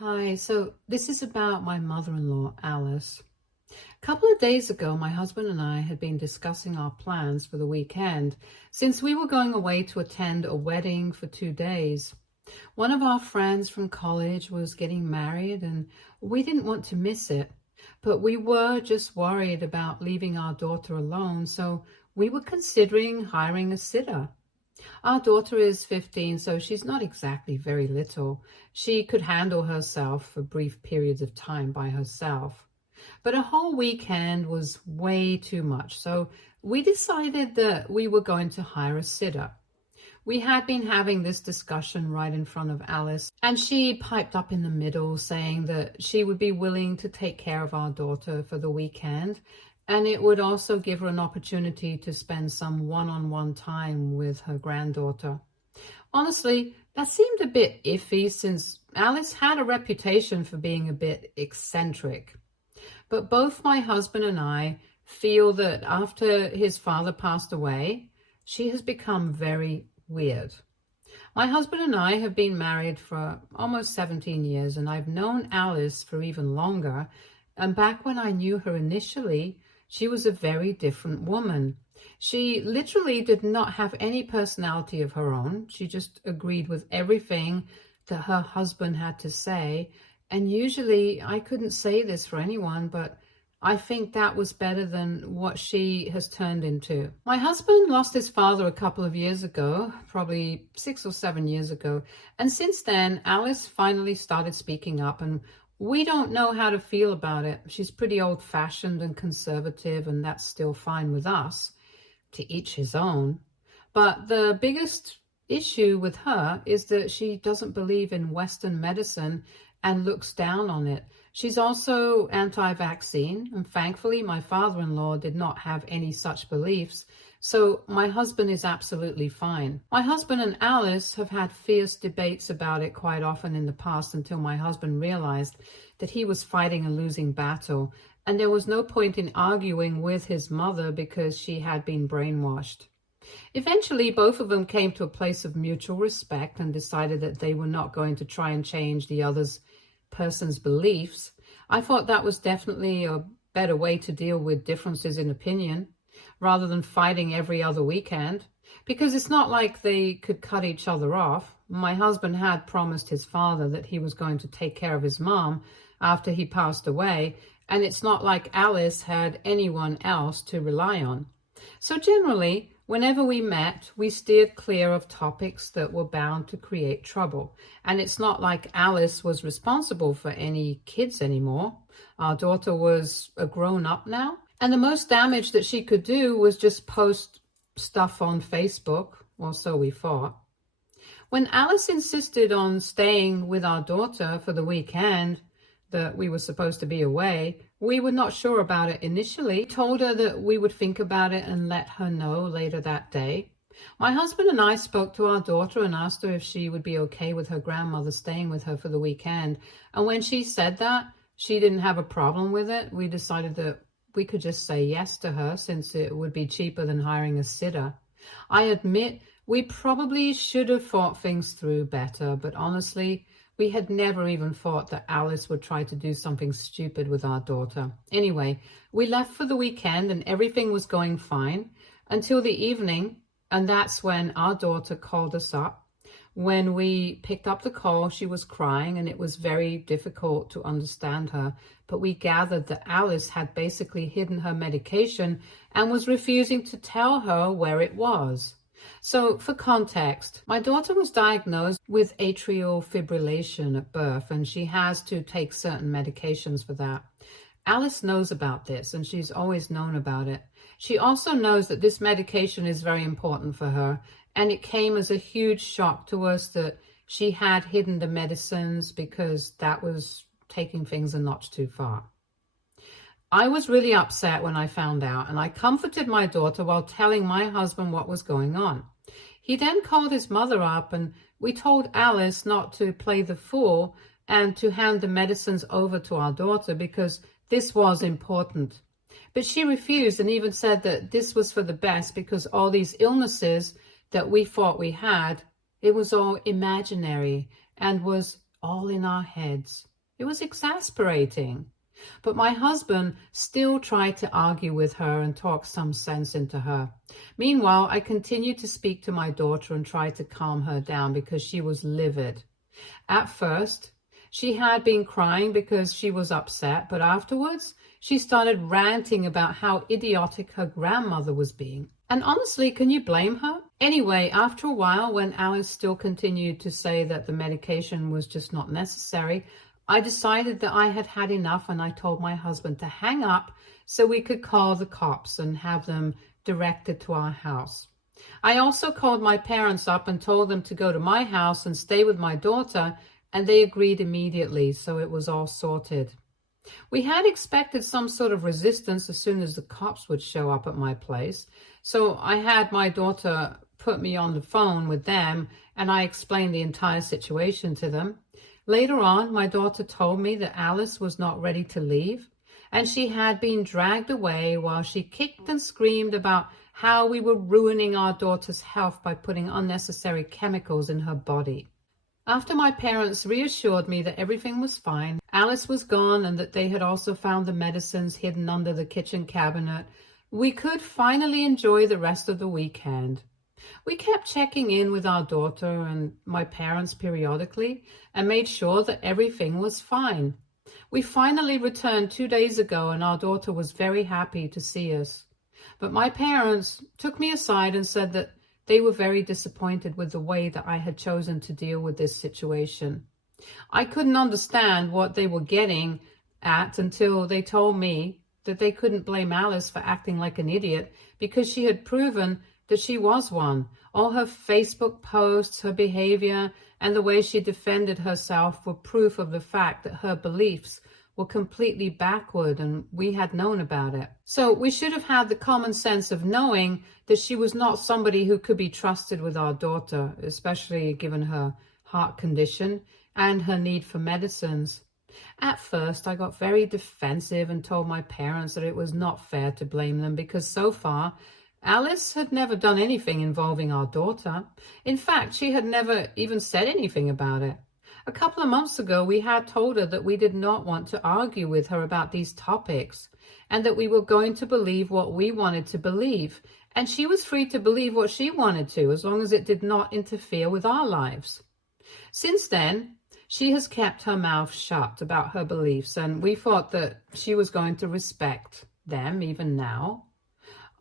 Hi, so this is about my mother-in-law, Alice. A couple of days ago, my husband and I had been discussing our plans for the weekend since we were going away to attend a wedding for 2 days. One of our friends from college was getting married and we didn't want to miss it, but we were just worried about leaving our daughter alone, so we were considering hiring a sitter. Our daughter is 15, so she's not exactly very little. She could handle herself for brief periods of time by herself. But a whole weekend was way too much, so we decided that we were going to hire a sitter. We had been having this discussion right in front of Alice, and she piped up in the middle saying that she would be willing to take care of our daughter for the weekend, and it would also give her an opportunity to spend some one-on-one time with her granddaughter. Honestly, that seemed a bit iffy since Alice had a reputation for being a bit eccentric. But both my husband and I feel that after his father passed away, she has become very weird. My husband and I have been married for almost 17 years, and I've known Alice for even longer. And back when I knew her initially, she was a very different woman. She literally did not have any personality of her own. She just agreed with everything that her husband had to say. And usually, I couldn't say this for anyone, but I think that was better than what she has turned into. My husband lost his father a couple of years ago, probably 6 or 7 years ago. And since then, Alice finally started speaking up, and we don't know how to feel about it. She's pretty old-fashioned and conservative, and that's still fine with us. To each his own. But the biggest issue with her is that she doesn't believe in Western medicine and looks down on it. She's also anti-vaccine, and thankfully my father-in-law did not have any such beliefs, so my husband is absolutely fine. My husband and Alice have had fierce debates about it quite often in the past until my husband realized that he was fighting a losing battle, and there was no point in arguing with his mother because she had been brainwashed. Eventually, both of them came to a place of mutual respect and decided that they were not going to try and change the other person's beliefs. I thought that was definitely a better way to deal with differences in opinion rather than fighting every other weekend, because it's not like they could cut each other off. My husband had promised his father that he was going to take care of his mom after he passed away, and it's not like Alice had anyone else to rely on. So generally, whenever we met, we steered clear of topics that were bound to create trouble. And it's not like Alice was responsible for any kids anymore. Our daughter was a grown-up now. And the most damage that she could do was just post stuff on Facebook, or so we thought. When Alice insisted on staying with our daughter for the weekend that we were supposed to be away, we were not sure about it initially. We told her that we would think about it and let her know later that day. My husband and I spoke to our daughter and asked her if she would be okay with her grandmother staying with her for the weekend. And when she said that she didn't have a problem with it, we decided that we could just say yes to her since it would be cheaper than hiring a sitter. I admit we probably should have thought things through better, but honestly, we had never even thought that Alice would try to do something stupid with our daughter. Anyway, we left for the weekend and everything was going fine until the evening, and that's when our daughter called us up. When we picked up the call, she was crying and it was very difficult to understand her, but we gathered that Alice had basically hidden her medication and was refusing to tell her where it was. So for context, my daughter was diagnosed with atrial fibrillation at birth, and she has to take certain medications for that. Alice knows about this, and she's always known about it. She also knows that this medication is very important for her, and it came as a huge shock to us that she had hidden the medicines because that was taking things a notch too far. I was really upset when I found out, and I comforted my daughter while telling my husband what was going on. He then called his mother up, and we told Alice not to play the fool and to hand the medicines over to our daughter because this was important. But she refused and even said that this was for the best because all these illnesses that we thought we had, it was all imaginary and was all in our heads. It was exasperating. But my husband still tried to argue with her and talk some sense into her. Meanwhile, I continued to speak to my daughter and try to calm her down because she was livid. At first, she had been crying because she was upset, but afterwards, she started ranting about how idiotic her grandmother was being. And honestly, can you blame her? Anyway, after a while, when Alice still continued to say that the medication was just not necessary, I decided that I had had enough, and I told my husband to hang up so we could call the cops and have them directed to our house. I also called my parents up and told them to go to my house and stay with my daughter, and they agreed immediately, so it was all sorted. We had expected some sort of resistance as soon as the cops would show up at my place, so I had my daughter put me on the phone with them, and I explained the entire situation to them. Later on, my daughter told me that Alice was not ready to leave, and she had been dragged away while she kicked and screamed about how we were ruining our daughter's health by putting unnecessary chemicals in her body. After my parents reassured me that everything was fine, Alice was gone, and that they had also found the medicines hidden under the kitchen cabinet, we could finally enjoy the rest of the weekend. We kept checking in with our daughter and my parents periodically and made sure that everything was fine. We finally returned 2 days ago, and our daughter was very happy to see us. But my parents took me aside and said that they were very disappointed with the way that I had chosen to deal with this situation. I couldn't understand what they were getting at until they told me that they couldn't blame Alice for acting like an idiot because she had proven that she was one. All her Facebook posts, her behavior, and the way she defended herself were proof of the fact that her beliefs were completely backward, and we had known about it. So we should have had the common sense of knowing that she was not somebody who could be trusted with our daughter, especially given her heart condition and her need for medicines. At first, I got very defensive and told my parents that it was not fair to blame them because so far, Alice had never done anything involving our daughter. In fact, she had never even said anything about it. A couple of months ago, we had told her that we did not want to argue with her about these topics and that we were going to believe what we wanted to believe. And she was free to believe what she wanted to, as long as it did not interfere with our lives. Since then, she has kept her mouth shut about her beliefs, and we thought that she was going to respect them even now.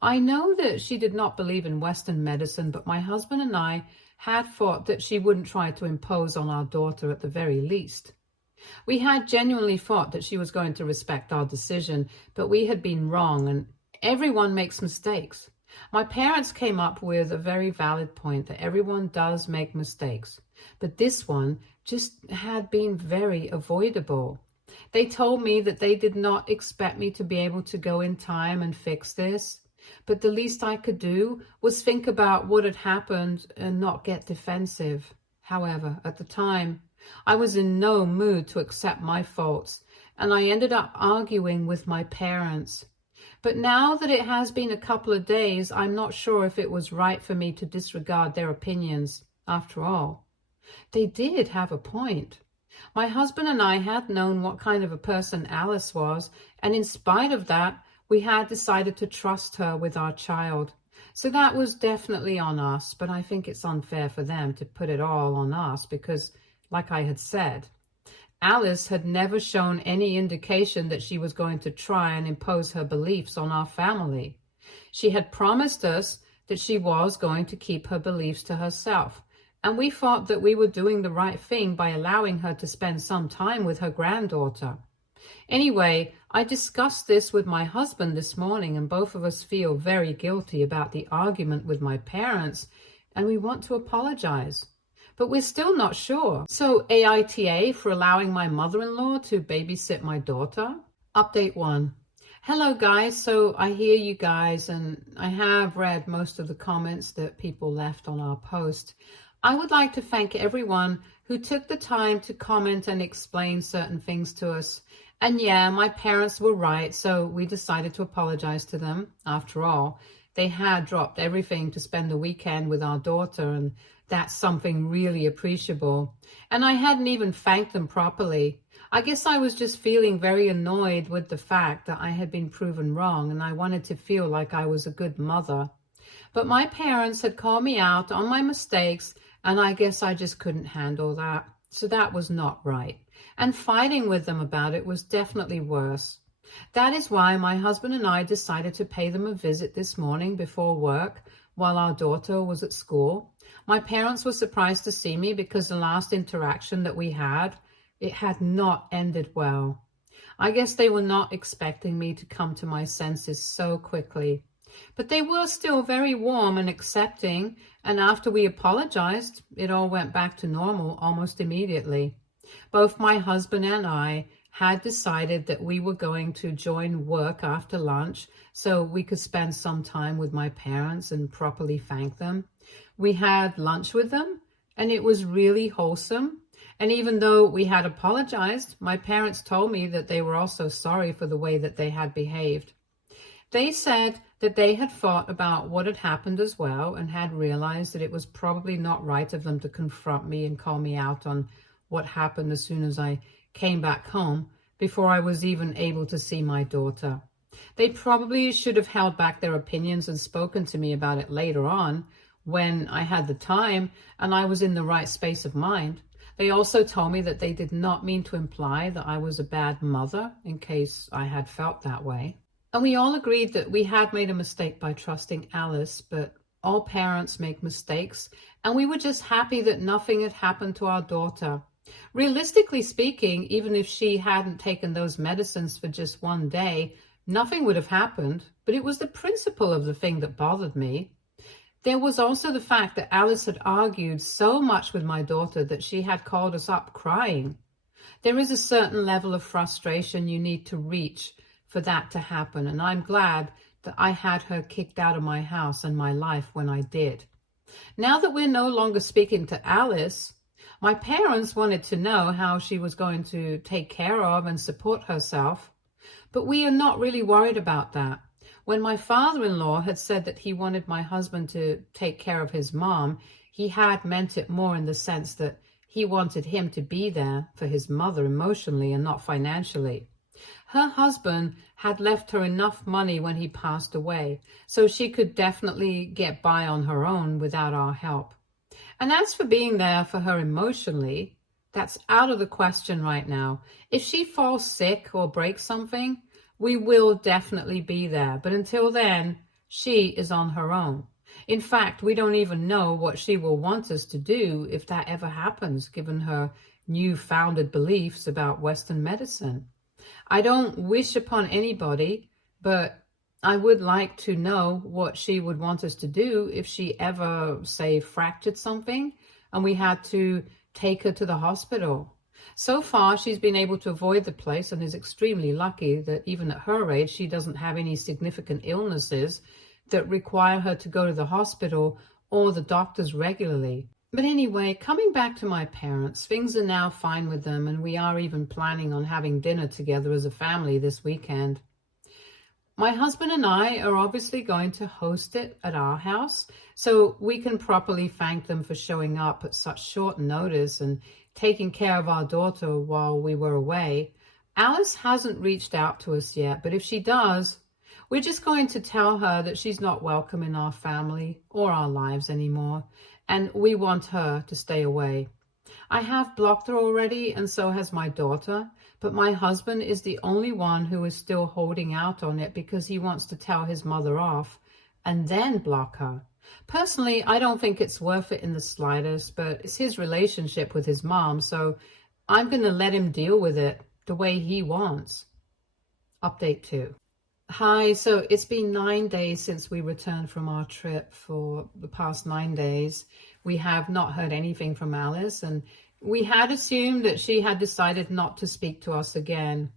I know that she did not believe in Western medicine, but my husband and I had thought that she wouldn't try to impose on our daughter at the very least. We had genuinely thought that she was going to respect our decision, but we had been wrong, and everyone makes mistakes. My parents came up with a very valid point that everyone does make mistakes, but this one just had been very avoidable. They told me that they did not expect me to be able to go in time and fix this, but the least I could do was think about what had happened and not get defensive. However, at the time, I was in no mood to accept my faults, and I ended up arguing with my parents. But now that it has been a couple of days, I'm not sure if it was right for me to disregard their opinions. After all, they did have a point. My husband and I had known what kind of a person Alice was, and in spite of that, we had decided to trust her with our child. So that was definitely on us, but I think it's unfair for them to put it all on us because, like I had said, Alice had never shown any indication that she was going to try and impose her beliefs on our family. She had promised us that she was going to keep her beliefs to herself, and we thought that we were doing the right thing by allowing her to spend some time with her granddaughter. Anyway, I discussed this with my husband this morning, and both of us feel very guilty about the argument with my parents, and we want to apologize. But we're still not sure. So AITA for allowing my mother-in-law to babysit my daughter. Update 1. Hello guys, so I hear you guys, and I have read most of the comments that people left on our post. I would like to thank everyone who took the time to comment and explain certain things to us. And yeah, my parents were right, so we decided to apologize to them after all. They had dropped everything to spend the weekend with our daughter, and that's something really appreciable. And I hadn't even thanked them properly. I guess I was just feeling very annoyed with the fact that I had been proven wrong, and I wanted to feel like I was a good mother. But my parents had called me out on my mistakes, and I guess I just couldn't handle that. So that was not right. And fighting with them about it was definitely worse. That is why my husband and I decided to pay them a visit this morning before work while our daughter was at school. My parents were surprised to see me because the last interaction that we had, it had not ended well. I guess they were not expecting me to come to my senses so quickly. But they were still very warm and accepting, and after we apologized, it all went back to normal almost immediately. Both my husband and I had decided that we were going to join work after lunch so we could spend some time with my parents and properly thank them. We had lunch with them, and it was really wholesome. And even though we had apologized, my parents told me that they were also sorry for the way that they had behaved. They said that they had thought about what had happened as well and had realized that it was probably not right of them to confront me and call me out on what happened as soon as I came back home before I was even able to see my daughter. They probably should have held back their opinions and spoken to me about it later on when I had the time and I was in the right space of mind. They also told me that they did not mean to imply that I was a bad mother in case I had felt that way. And we all agreed that we had made a mistake by trusting Alice, but all parents make mistakes, and we were just happy that nothing had happened to our daughter. Realistically speaking, even if she hadn't taken those medicines for just one day, nothing would have happened, but it was the principle of the thing that bothered me. There was also the fact that Alice had argued so much with my daughter that she had called us up crying. There is a certain level of frustration you need to reach for that to happen, and I'm glad that I had her kicked out of my house and my life when I did. Now that we're no longer speaking to Alice, my parents wanted to know how she was going to take care of and support herself, but we are not really worried about that. When my father-in-law had said that he wanted my husband to take care of his mom, he had meant it more in the sense that he wanted him to be there for his mother emotionally and not financially. Her husband had left her enough money when he passed away, so she could definitely get by on her own without our help. And as for being there for her emotionally, that's out of the question right now. If she falls sick or breaks something, we will definitely be there. But until then, she is on her own. In fact, we don't even know what she will want us to do if that ever happens, given her new-founded beliefs about Western medicine. I don't wish upon anybody, but I would like to know what she would want us to do if she ever, say, fractured something and we had to take her to the hospital. So far, she's been able to avoid the place and is extremely lucky that even at her age, she doesn't have any significant illnesses that require her to go to the hospital or the doctors regularly. But anyway, coming back to my parents, things are now fine with them, and we are even planning on having dinner together as a family this weekend. My husband and I are obviously going to host it at our house, so we can properly thank them for showing up at such short notice and taking care of our daughter while we were away. Alice hasn't reached out to us yet, but if she does, we're just going to tell her that she's not welcome in our family or our lives anymore, and we want her to stay away. I have blocked her already, and so has my daughter, but my husband is the only one who is still holding out on it because he wants to tell his mother off and then block her. Personally, I don't think it's worth it in the slightest, but it's his relationship with his mom, so I'm going to let him deal with it the way he wants. Update 2. Hi, so it's been 9 days since we returned from our trip. For the past 9 days, we have not heard anything from Alice, and we had assumed that she had decided not to speak to us again.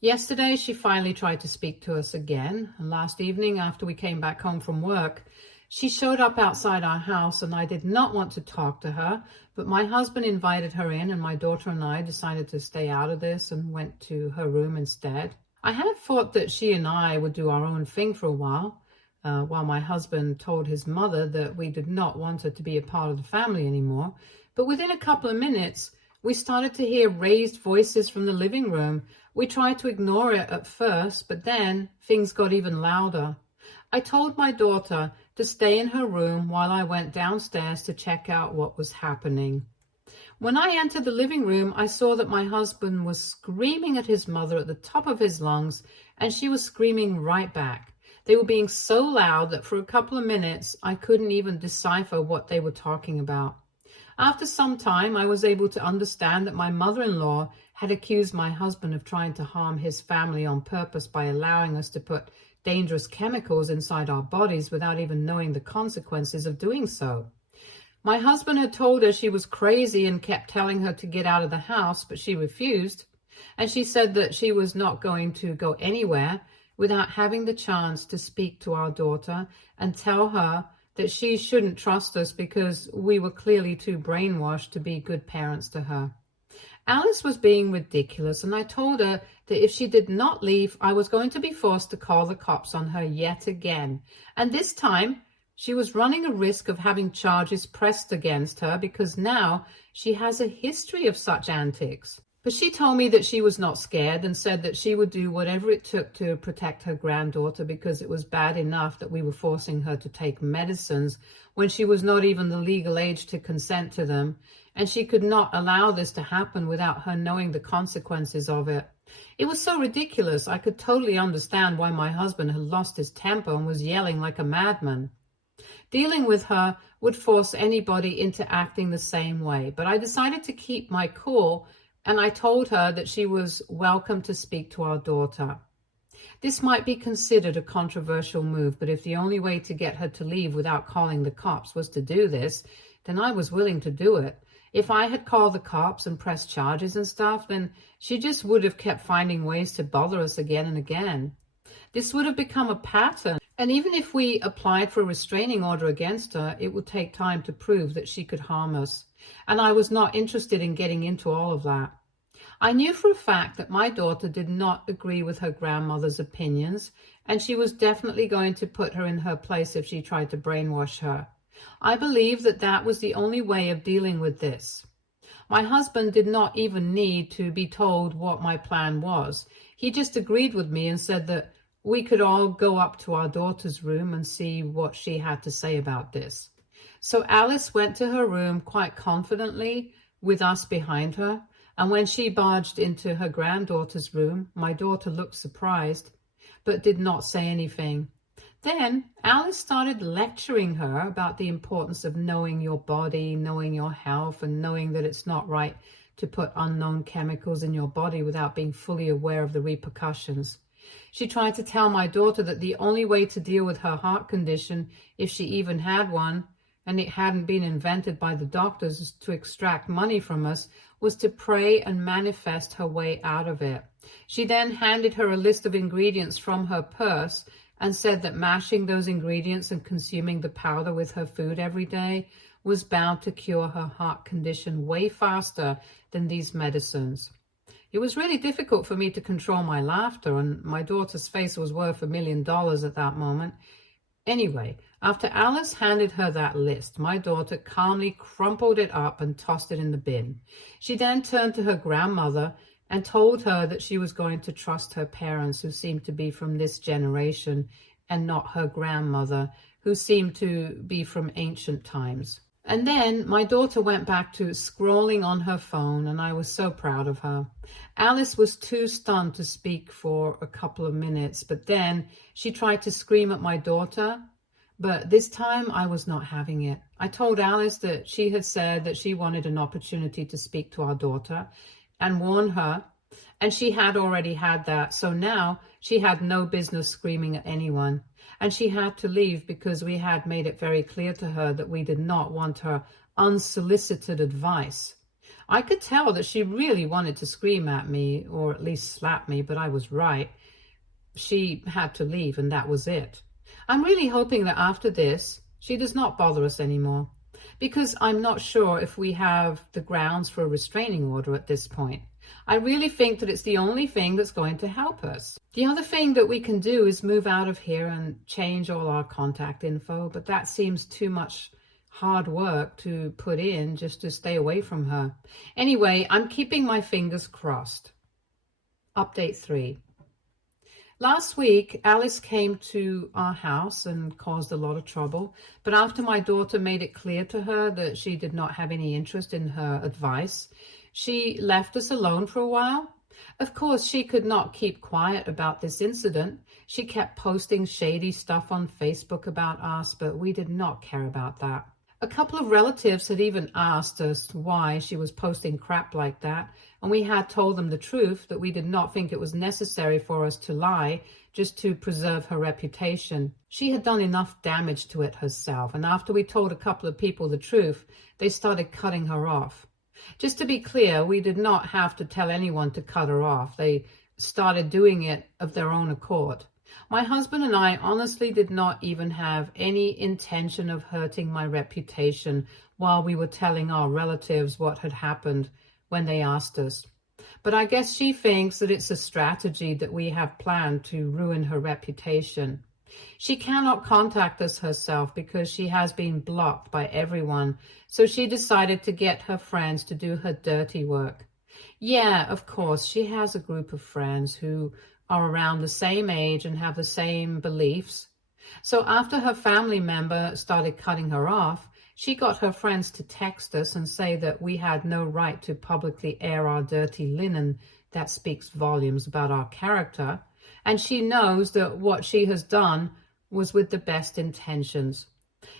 Yesterday, she finally tried to speak to us again, and last evening, after we came back home from work, she showed up outside our house, and I did not want to talk to her, but my husband invited her in, and my daughter and I decided to stay out of this and went to her room instead. I had thought that she and I would do our own thing for a while, while my husband told his mother that we did not want her to be a part of the family anymore. But within a couple of minutes, we started to hear raised voices from the living room. We tried to ignore it at first, but then things got even louder. I told my daughter to stay in her room while I went downstairs to check out what was happening. When I entered the living room, I saw that my husband was screaming at his mother at the top of his lungs, and she was screaming right back. They were being so loud that for a couple of minutes, I couldn't even decipher what they were talking about. After some time, I was able to understand that my mother-in-law had accused my husband of trying to harm his family on purpose by allowing us to put dangerous chemicals inside our bodies without even knowing the consequences of doing so. My husband had told her she was crazy and kept telling her to get out of the house, but she refused. And she said that she was not going to go anywhere without having the chance to speak to our daughter and tell her that she shouldn't trust us because we were clearly too brainwashed to be good parents to her. Alice was being ridiculous, and I told her that if she did not leave, I was going to be forced to call the cops on her yet again. And this time, she was running a risk of having charges pressed against her because now she has a history of such antics. But she told me that she was not scared and said that she would do whatever it took to protect her granddaughter because it was bad enough that we were forcing her to take medicines when she was not even the legal age to consent to them, and she could not allow this to happen without her knowing the consequences of it. It was so ridiculous. I could totally understand why my husband had lost his temper and was yelling like a madman. Dealing with her would force anybody into acting the same way, but I decided to keep my cool, and I told her that she was welcome to speak to our daughter. This might be considered a controversial move, but if the only way to get her to leave without calling the cops was to do this, then I was willing to do it. If I had called the cops and pressed charges and stuff, then she just would have kept finding ways to bother us again and again. This would have become a pattern. And even if we applied for a restraining order against her, it would take time to prove that she could harm us. And I was not interested in getting into all of that. I knew for a fact that my daughter did not agree with her grandmother's opinions, and she was definitely going to put her in her place if she tried to brainwash her. I believe that that was the only way of dealing with this. My husband did not even need to be told what my plan was. He just agreed with me and said that we could all go up to our daughter's room and see what she had to say about this. So Alice went to her room quite confidently with us behind her, and when she barged into her granddaughter's room, my daughter looked surprised, but did not say anything. Then Alice started lecturing her about the importance of knowing your body, knowing your health, and knowing that it's not right to put unknown chemicals in your body without being fully aware of the repercussions. She tried to tell my daughter that the only way to deal with her heart condition, if she even had one, and it hadn't been invented by the doctors to extract money from us, was to pray and manifest her way out of it. She then handed her a list of ingredients from her purse and said that mashing those ingredients and consuming the powder with her food every day was bound to cure her heart condition way faster than these medicines. It was really difficult for me to control my laughter, and my daughter's face was worth $1 million at that moment. Anyway, after Alice handed her that list, my daughter calmly crumpled it up and tossed it in the bin. She then turned to her grandmother and told her that she was going to trust her parents, who seemed to be from this generation, and not her grandmother, who seemed to be from ancient times. And then my daughter went back to scrolling on her phone, and I was so proud of her. Alice was too stunned to speak for a couple of minutes, but then she tried to scream at my daughter, but this time I was not having it. I told Alice that she had said that she wanted an opportunity to speak to our daughter and warn her, and she had already had that, so now she had no business screaming at anyone. And she had to leave because we had made it very clear to her that we did not want her unsolicited advice. I could tell that she really wanted to scream at me, or at least slap me, but I was right. She had to leave, and that was it. I'm really hoping that after this, she does not bother us anymore, because I'm not sure if we have the grounds for a restraining order at this point. I really think that it's the only thing that's going to help us. The other thing that we can do is move out of here and change all our contact info, but that seems too much hard work to put in just to stay away from her. Anyway, I'm keeping my fingers crossed. Update 3. Last week, Alice came to our house and caused a lot of trouble, but after my daughter made it clear to her that she did not have any interest in her advice, she left us alone for a while. Of course, she could not keep quiet about this incident. She kept posting shady stuff on Facebook about us, but we did not care about that. A couple of relatives had even asked us why she was posting crap like that, and we had told them the truth, that we did not think it was necessary for us to lie just to preserve her reputation. She had done enough damage to it herself, and after we told a couple of people the truth, they started cutting her off. Just to be clear, we did not have to tell anyone to cut her off. They started doing it of their own accord. My husband and I honestly did not even have any intention of hurting my reputation while we were telling our relatives what had happened when they asked us. But I guess she thinks that it's a strategy that we have planned to ruin her reputation. She cannot contact us herself because she has been blocked by everyone, so she decided to get her friends to do her dirty work. Yeah, of course, she has a group of friends who are around the same age and have the same beliefs. So after her family member started cutting her off, she got her friends to text us and say that we had no right to publicly air our dirty linen. That speaks volumes about our character. And she knows that what she has done was with the best intentions.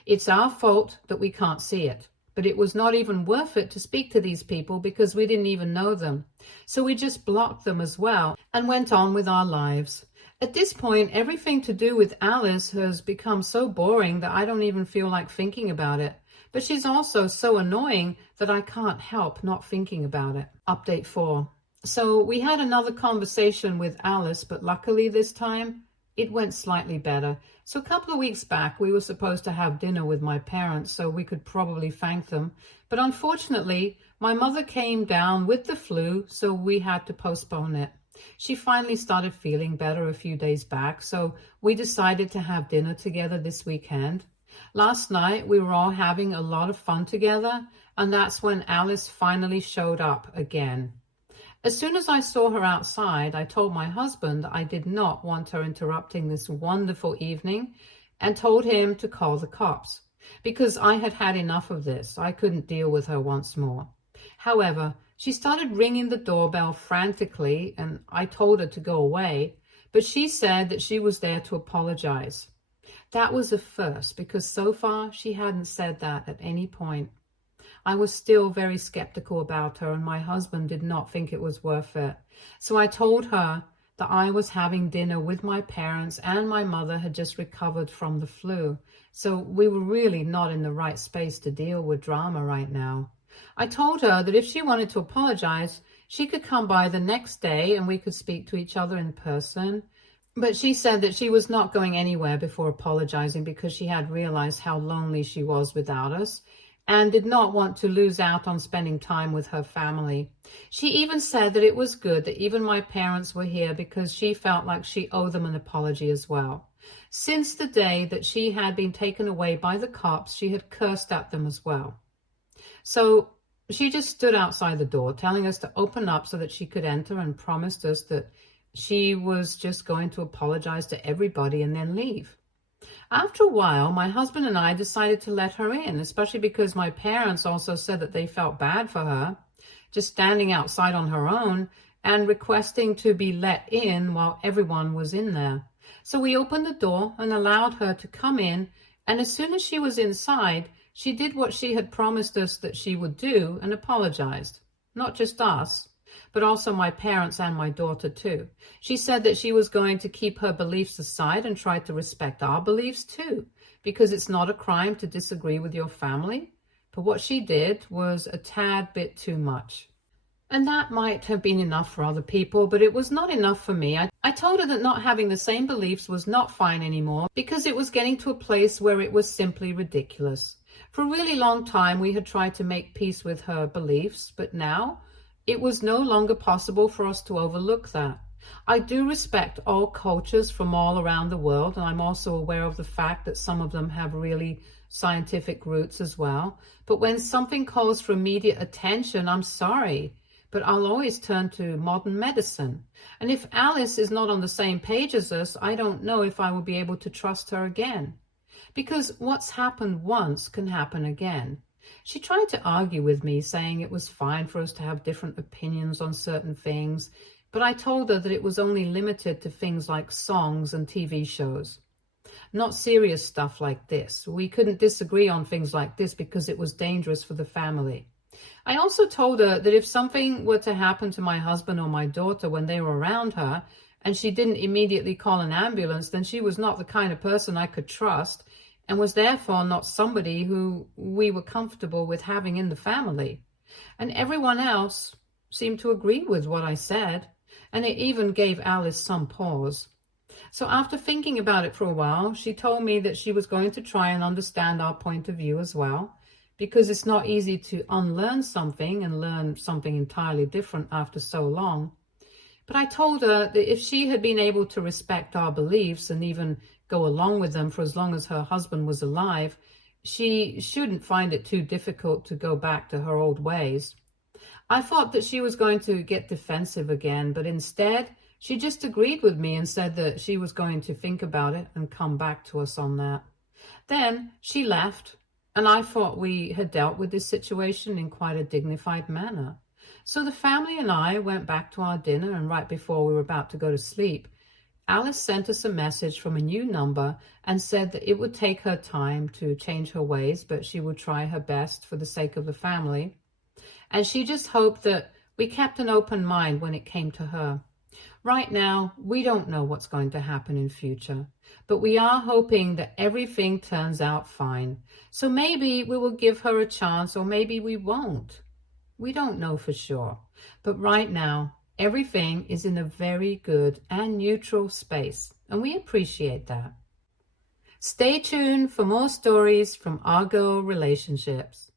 It's our fault that we can't see it. But it was not even worth it to speak to these people because we didn't even know them. So we just blocked them as well and went on with our lives. At this point, everything to do with Alice has become so boring that I don't even feel like thinking about it. But she's also so annoying that I can't help not thinking about it. Update 4. So we had another conversation with Alice, but luckily this time it went slightly better. So a couple of weeks back, we were supposed to have dinner with my parents so we could probably thank them. But unfortunately, my mother came down with the flu, so we had to postpone it. She finally started feeling better a few days back, so we decided to have dinner together this weekend. Last night, we were all having a lot of fun together, and that's when Alice finally showed up again. As soon as I saw her outside, I told my husband I did not want her interrupting this wonderful evening and told him to call the cops because I had had enough of this. I couldn't deal with her once more. However, she started ringing the doorbell frantically and I told her to go away, but she said that she was there to apologize. That was a first because so far she hadn't said that at any point. I was still very skeptical about her and my husband did not think it was worth it. So I told her that I was having dinner with my parents and my mother had just recovered from the flu. So we were really not in the right space to deal with drama right now. I told her that if she wanted to apologize, she could come by the next day and we could speak to each other in person. But she said that she was not going anywhere before apologizing because she had realized how lonely she was without us and did not want to lose out on spending time with her family. She even said that it was good that even my parents were here because she felt like she owed them an apology as well. Since the day that she had been taken away by the cops, she had cursed at them as well. So she just stood outside the door telling us to open up so that she could enter and promised us that she was just going to apologize to everybody and then leave. After a while, my husband and I decided to let her in, especially because my parents also said that they felt bad for her, just standing outside on her own and requesting to be let in while everyone was in there. So we opened the door and allowed her to come in, and as soon as she was inside, she did what she had promised us that she would do and apologized. Not just us, but also my parents and my daughter too. She said that she was going to keep her beliefs aside and try to respect our beliefs too, because it's not a crime to disagree with your family. But what she did was a tad bit too much. And that might have been enough for other people, but it was not enough for me. I told her that not having the same beliefs was not fine anymore because it was getting to a place where it was simply ridiculous. For a really long time, we had tried to make peace with her beliefs, but now It was no longer possible for us to overlook that. I do respect all cultures from all around the world, and I'm also aware of the fact that some of them have really scientific roots as well. But when something calls for immediate attention, I'm sorry, but I'll always turn to modern medicine. And if Alice is not on the same page as us, I don't know if I will be able to trust her again. Because what's happened once can happen again. She tried to argue with me, saying it was fine for us to have different opinions on certain things, but I told her that it was only limited to things like songs and TV shows. Not serious stuff like this. We couldn't disagree on things like this because it was dangerous for the family. I also told her that if something were to happen to my husband or my daughter when they were around her, and she didn't immediately call an ambulance, then she was not the kind of person I could trust, and was therefore not somebody who we were comfortable with having in the family. And everyone else seemed to agree with what I said, and it even gave Alice some pause. So after thinking about it for a while, she told me that she was going to try and understand our point of view as well, because it's not easy to unlearn something and learn something entirely different after so long. But I told her that if she had been able to respect our beliefs and even go along with them for as long as her husband was alive, she shouldn't find it too difficult to go back to her old ways. I thought that she was going to get defensive again, but instead, she just agreed with me and said that she was going to think about it and come back to us on that. Then she left, and I thought we had dealt with this situation in quite a dignified manner. So the family and I went back to our dinner, and right before we were about to go to sleep, Alice sent us a message from a new number and said that it would take her time to change her ways, but she would try her best for the sake of the family. And she just hoped that we kept an open mind when it came to her. Right now, we don't know what's going to happen in future, but we are hoping that everything turns out fine. So maybe we will give her a chance, or maybe we won't. We don't know for sure, but right now, everything is in a very good and neutral space, and we appreciate that. Stay tuned for more stories from our girl relationships.